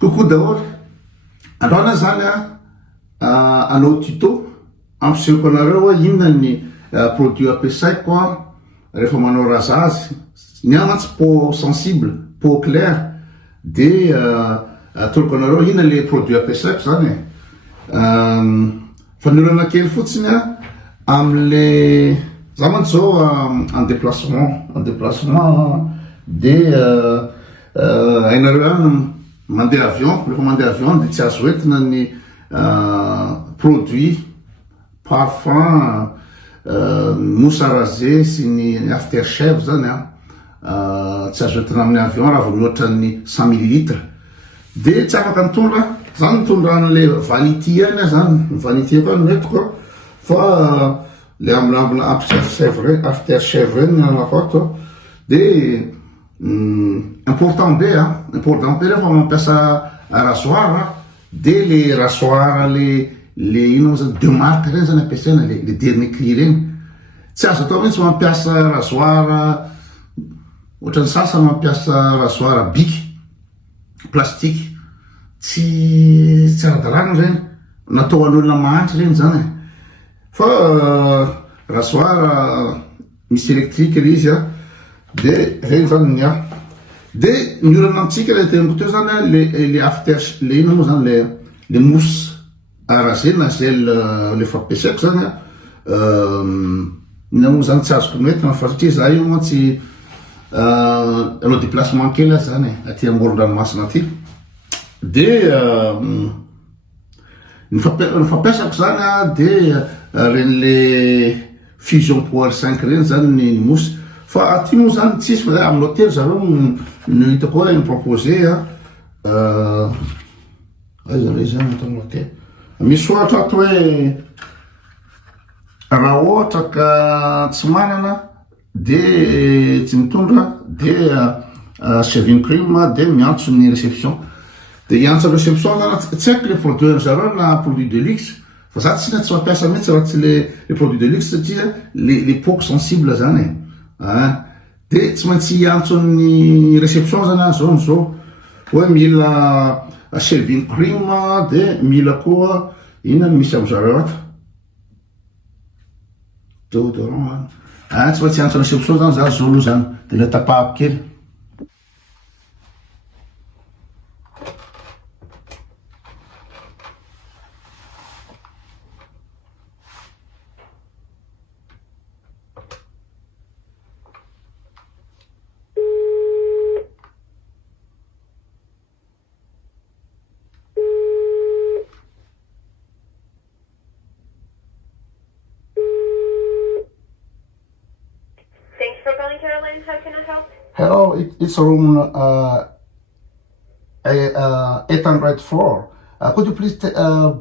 Coucou daholo. Androana zany anao tuto ampisehoako anareo hoe inona ny produit ampiasaiko rehefa manao razazy. Nianatsy peau sensible, peau claire, de atoroko anareo inona le produit ampiasaiko zany fanirana kely fotsiny amle za mantsy zao en déplacement de hainareo any mandeha avion, rehefa mandeha avion de tsy azo entina ny produit parfum mousse à raser sy ny aftershave zany tsy azo entina amin'ny avion raha vao mihoatra ny 100 ml de tsy afaka mitondra zany mitondra an'le vanity any zany vanity koa netiko fa le amina aftershave reny nanako de important be rehefa mampiasa rasoir de le rasoir le ino zany de marque reny zany ampiasaina le dernier cri reny tsy azo atao mihitsy mampiasa rasoir ohatrany sasany mampiasa rasoir bic plastique tsy ara-dalàna reny natao an'olona mahantra reny zany fa rasoir misy électrique le izy de reny zany ny de miorana amitsika le teniko teo zany le after le ino moa zany le mousse à raser na gel le fampiasaiko zany ina moa zany tsy azoko mety fa satria za io moa tsy anao déplacement kely zany aty amoron-dranomasina aty de ny fampiasako zany de reny le fusion power 5 reny zany ny mousse fa aty moa zany tsisy fa amin'ny hôtel zareo no hitako hoe miproposé aiza le zany atao hôtel misy ohatra ato hoe raha ohatra ka tsy manana de tsy mitondra de shaving cream de miantso ny réception de iantso réception zany tsy haiko le produit zareo na produit de luxe fa za tsy tsy mampiasa mihitsy raha tsy le produit de luxe satria le peau sensible zany de tsy maintsy iantso ny réception zany zao hoe mila shaving cream de mila koa inona misy amzareo ato déodorant tsy maintsy iantso réception zany za zao aloha zany de le tapahako kely. Thanks for calling Carolines. How can I help? Hello, it's room 804. Could you please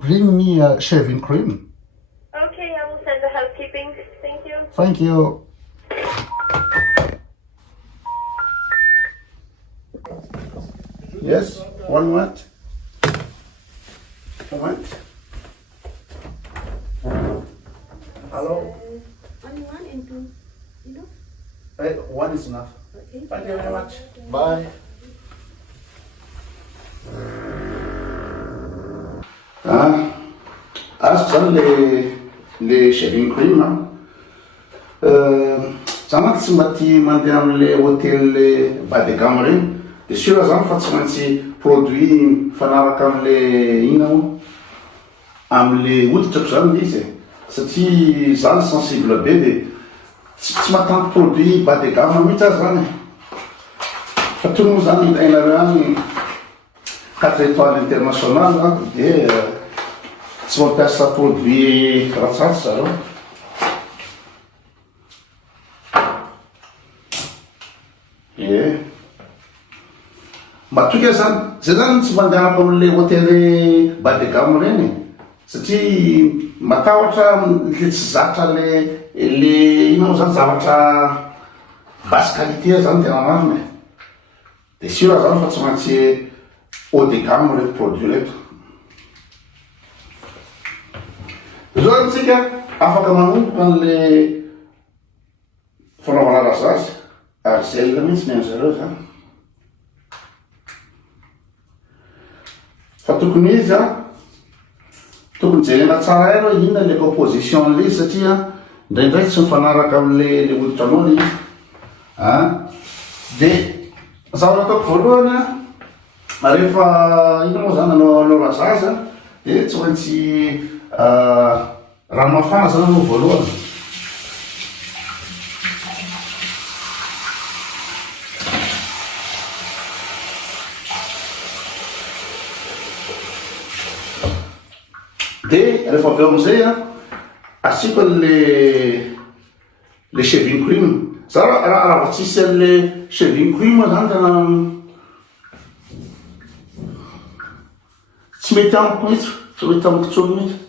bring me a shaving cream? Okay, I will send the housekeeping. Thank you. Thank you. Yes, one moment. One moment. Hello. Only one and two. Enough? One is enough. Okay. Thank you very much. Bye. Azoko zany le shaving cream za mantsy tsy mba tia mandeha amle hôtel le bas de gamme reny de sûr zany fa tsy maintsy produit fanaraka amle ina amle hoditrako zany le izy satria zany sensible be de tsy matanty produit bas de gamme mihitsy azy zany fa toy moa zany ainareo any 4 étoiles international de tsy mampiasa produit ratsatsy zareo matoka zany zay zany tsy mandehanako amle hôtel bas de gamme reny satria matahotra le tsy zatra le ino zany zavatra basse qualité zany tena marina de sûr zany fa tsy maintsy haut de gamme reto produit reto zao antsika afaka manomboka an'le fanaovana razazy ary zay mihitsy ny anzareo zany fa tokony izy a tokony jerena tsara aloha inona le composition le izy satria indraindray tsy mifanaraka am'le olotranao le izy de zavatra ataoko voalohany a rehefa ina moa zany anao razaza de tsy maintsy rano mafana zany anao voalohany de rehefa avy eo amizay a asiko le shaving cream za raha vao tsisy an'le shaving cream zany tena tsy mety amiko mihitsy tsy mety amiko tsony mihitsy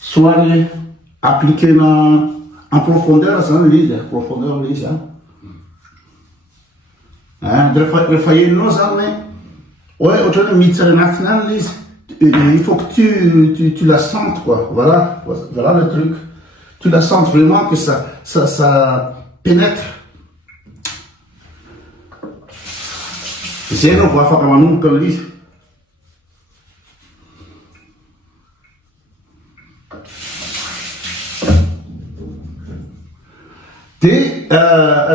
somary appliquena en profondeur zany le izy profondeur le izy de rehefa heninao zany ouais ohatran'ny hoe miditsy anatiny any le izy il faut que tu la sentes quoi voilà le truc tu la sens vraiment que ça pénètre zay anao vo afaka manomboka am'le izy de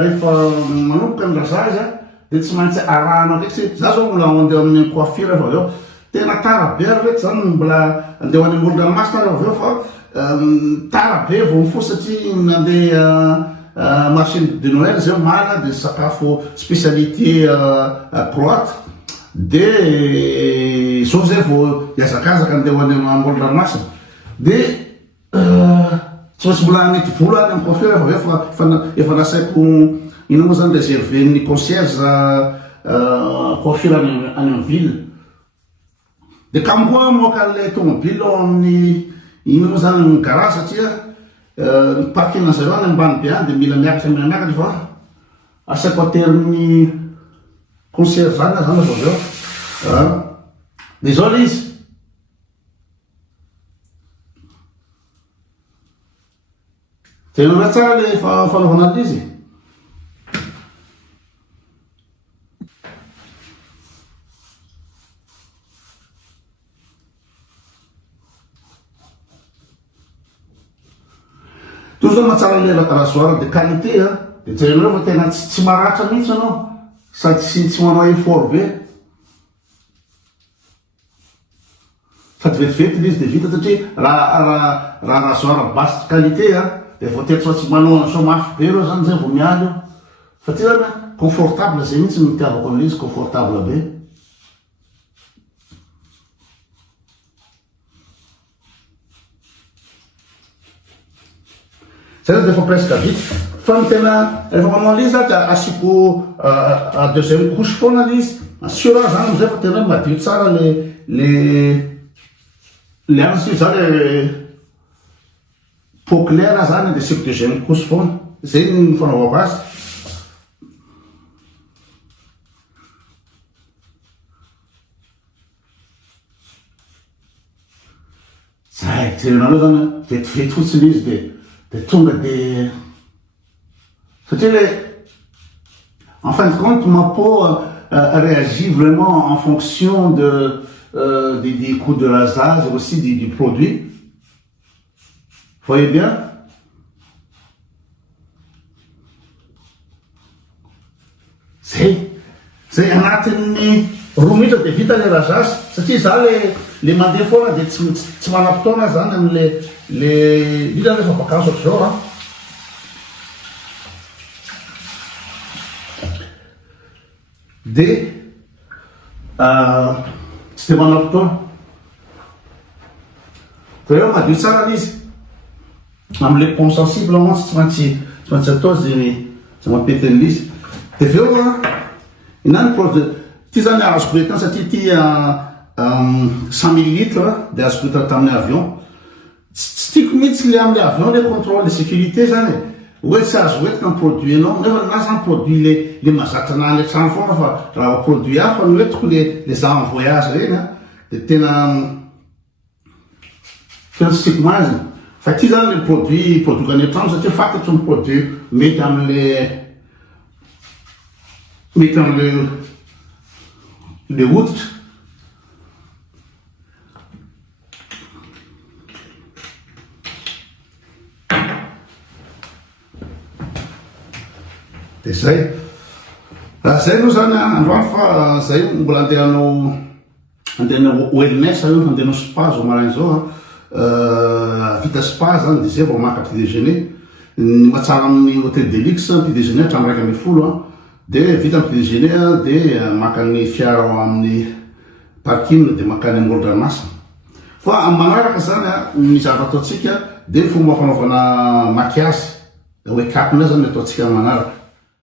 rehefa manomboka ny razaza de tsy maintsy arahanao ndraiky za zao mbola andeha amin'ny coiffure avy eo tena tara be rehetra zany mbola andeha any am'olo-dranomasina avy eo fa tara be vo mifo satria nandeha marché de Noël zay mana de sakafo spécialité croate de zao zay vo iazakazaka andeha any am'olo-dranomasina de tsy maintsy mbola anety volo any amin'ny coiffure avy eo efa nasaiko ino moa zany réservé ny concierge coiffure any amin'ny ville de kamboa moka le tomobile ao amin'ny ino moa zany ny garage satria ny parking zareo any ambany be any de mila miakatra fa asaiko aterin'ny concierge zany zany avy eo de zao le izy tena tsara le fanaovana izy toy zao mahatsara le rasoir de qualité de jerenareo fa tena tsy maratra mihitsy anao sady tsy manao effort be sady vetivety le izy de vita satria raha rasoir basse qualité de vao tety tsy manao so mafy be reo zany zay vo mialy io fa ty zany confortable zay mihitsy mitiavako am'le izy confortable be zay zany defa presque vita fa ny tena rehefa manao an'le izy zany da asiko deuxième couche foana le izy asura zany amizay fa tena madio tsara le anasy zany peau claire zany de asiko deuxième couche foana zay ny fanaovako azy zay jerenareo zany vetivety fotsiny izy de tonga de satria en fin de compte ma peau réagit vraiment en fonction des coûts de rasage et aussi du produit. Voyez bien? Zay anatin'ny roa minitra de vita le rasage satria za le mandeha foana de tsy manam-potoana zany am'le vita rehefa vakansy ohatr' zao de tsy de manam-potoana fa eo madio tsara l'izy am'le pont sensible mantsy tsy maintsy atao zay mampety an'izy de avy eo inany produit ty zany azoko etana satria ty 100 millilitres de azoko etana tamin'ny avion tsy tiako mihitsy le am'le avion le contrôle de sécurité zany hoe tsy azo oetina ny produit anao nefa na zany produit le mazatra ana le trano foana fa raha produit hafa no oetiko le za en voyage reny de tena tsy tiako mazy fa ty zany le produit gany an-trano satria fantatry ny produit mety am'le hoditra. De zay aloha zany androany fa zay mbola andehanao wellness io andehanao spa zao marainy zao vita spa zany de zay vao maka petit déjeuner ny matsara amin'ny hôtel de luxe petit déjeuner hatramy 1,10 de vita ny petit déjeuner de maka ny fiara amin'ny parking de makany am'Moron-dranomasina. Fa amin'ny manaraka zany ny zavatra ataotsika de ny fomba fanaovana maquillage hoe cap-na zany ataotsika amin'ny manaraka.